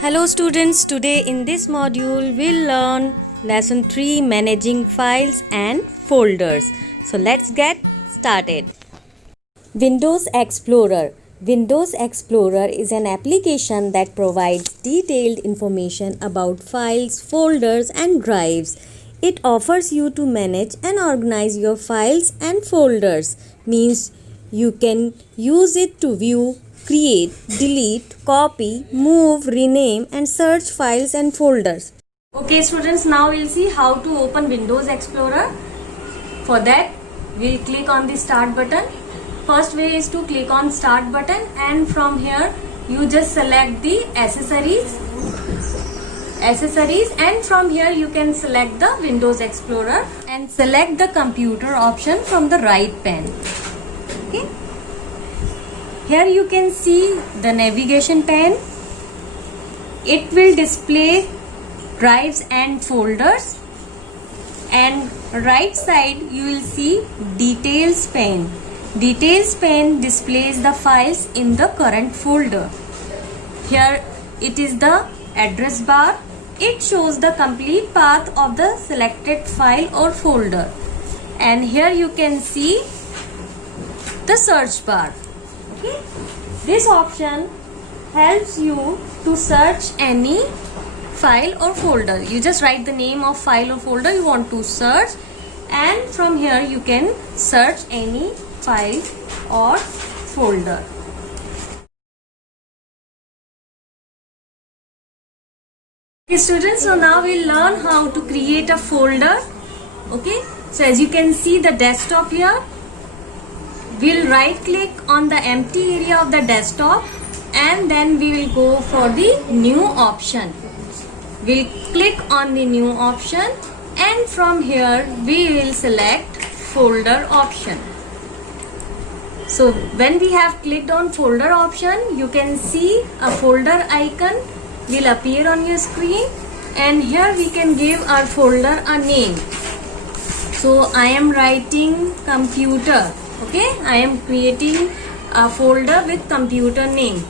Hello students, today in this module we'll learn lesson 3 managing files and folders. So let's get started. Windows Explorer. Windows Explorer is an application that provides detailed information about files, folders and drives. It offers you to manage and organize your files and folders. Means you can use it to view, create, delete, copy, move, rename and search files and folders. Okay students, now we'll see how to open Windows Explorer. For that, we'll click on the start button. First way is to click on start button and from here you just select the accessories and from here you can select the Windows Explorer and select the computer option from the right pane. Okay. Here you can see the navigation pane. It will display drives and folders, and right side you will see details pane. Details pane displays the files in the current folder. Here it is the address bar. It shows the complete path of the selected file or folder, and here you can see the search bar. Okay. This option helps you to search any file or folder. You just write the name of file or folder you want to search, and from here you can search any file or folder. Okay students, so now we'll learn how to create a folder. Okay, so as you can see the desktop here, we'll right click on the empty area of the desktop and then we will go for the new option. We'll click on the new option and from here we will select folder option. So when we have clicked on folder option, you can see a folder icon will appear on your screen, and here we can give our folder a name. So I am writing computer. Okay, I am creating a folder with computer name.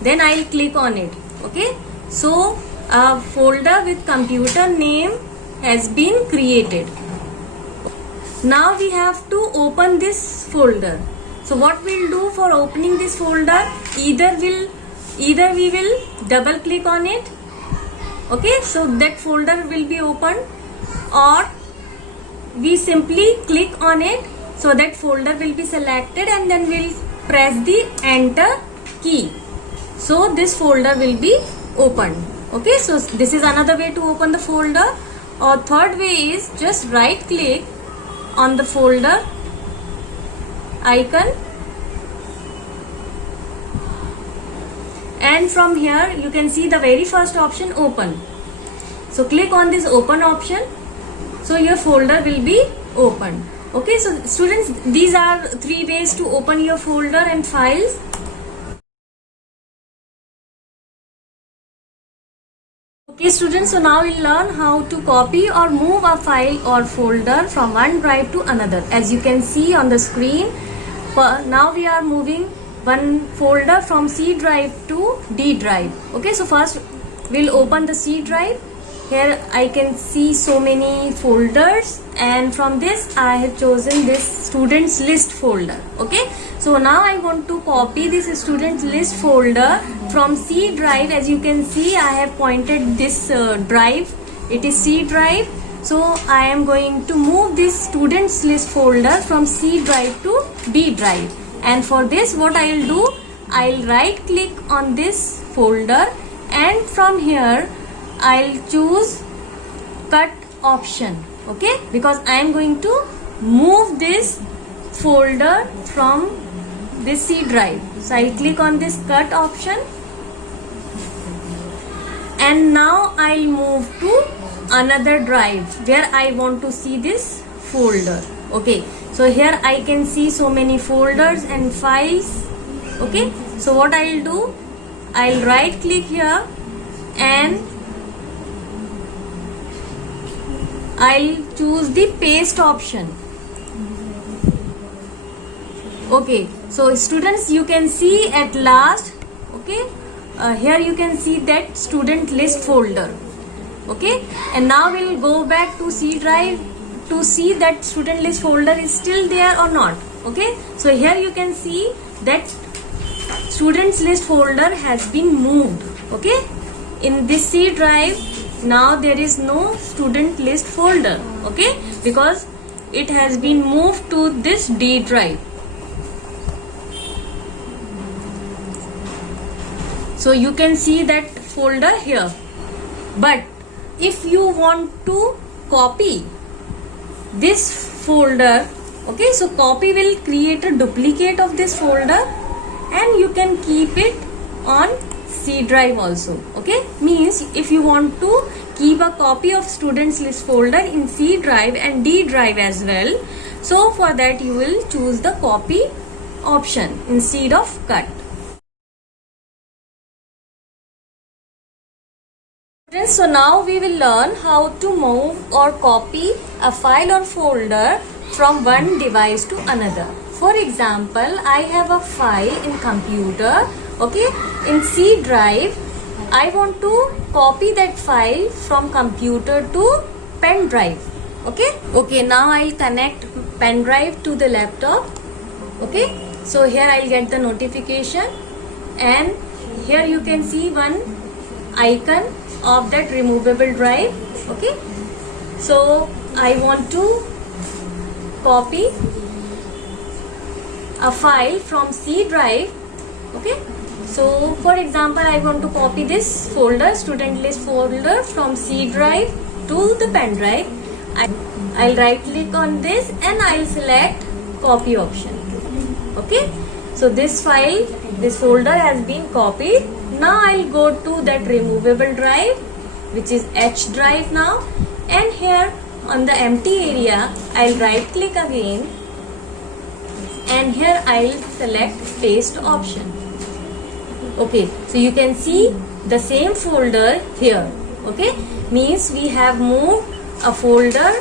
Then I'll click on it. Okay, so a folder with computer name has been created. Now we have to open this folder. So what we'll do for opening this folder, either we will double click on it. Okay, so that folder will be opened, or we simply click on it. So that folder will be selected and then we'll press the enter key. So this folder will be opened. Okay, so this is another way to open the folder. Or third way is just right click on the folder icon and from here you can see the very first option, open. So click on this open option. So your folder will be opened. Okay, so students, these are 3 ways to open your folder and files. Okay students, so now we'll learn how to copy or move a file or folder from one drive to another. As you can see on the screen, now we are moving one folder from C drive to D drive. Okay, so first we'll open the C drive. Here I can see so many folders, and from this I have chosen this students list folder. Okay, so now I want to copy this students list folder from C drive. As you can see, I have pointed this drive. It is C drive. So I am going to move this students list folder from C drive to D drive. And for this, what I will do, I'll right click on this folder and from here I'll choose cut option. Okay, because I am going to move this folder from this C drive. So I'll click on this cut option and now I'll move to another drive where I want to see this folder. Okay, so here I can see so many folders and files. Okay, so what I'll do, I'll right click here and I'll choose the paste option. Okay, so students, you can see at last, okay, here you can see that student list folder. Okay, and now we'll go back to C drive to see that student list folder is still there or not. Okay, so here you can see that students list folder has been moved. Okay, in this C drive now there is no student list folder. Okay, because it has been moved to this D drive. So you can see that folder here. But if you want to copy this folder, okay, so copy will create a duplicate of this folder and you can keep it on C drive also. Okay, means if you want to keep a copy of students list folder in C drive and D drive as well, so for that you will choose the copy option instead of cut. So now we will learn how to move or copy a file or folder from one device to another. For example, I have a file in computer, okay, in C drive. I want to copy that file from computer to pen drive. Okay, now I'll connect pen drive to the laptop. Okay, so here I'll get the notification and here you can see one icon of that removable drive. Okay, so I want to copy a file from C drive. Okay, so for example, I want to copy this folder, student list folder, from C drive to the pen drive. I'll right click on this and I'll select copy option. Okay, so this file, this folder has been copied. Now I'll go to that removable drive, which is H drive now, and here on the empty area I'll right click again and here I'll select paste option. Okay, so you can see the same folder here. Okay, means we have moved a folder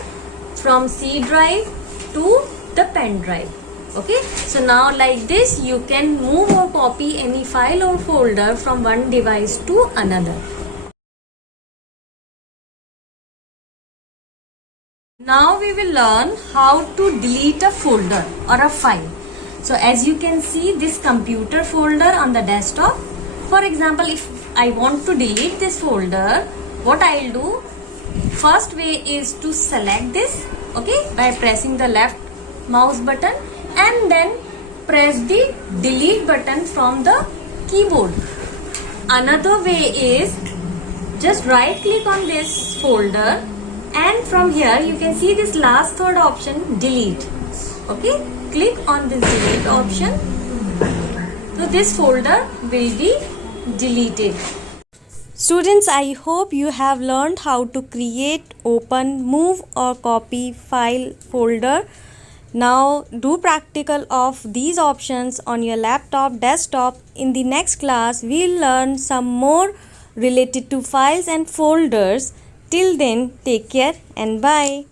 from C drive to the pen drive. Okay, so now like this you can move or copy any file or folder from one device to another. Now we will learn how to delete a folder or a file. So as you can see this computer folder on the desktop. For example, if I want to delete this folder, what I'll do, first way is to select this, okay, by pressing the left mouse button and then press the delete button from the keyboard. Another way is just right click on this folder and from here you can see this last third option, delete. Okay, click on this delete option. So this folder will be deleted. Students, I hope you have learned how to create, open, move or copy file folder. Now do practical of these options on your laptop, desktop. In the next class, we'll learn some more related to files and folders. Till then, take care and bye.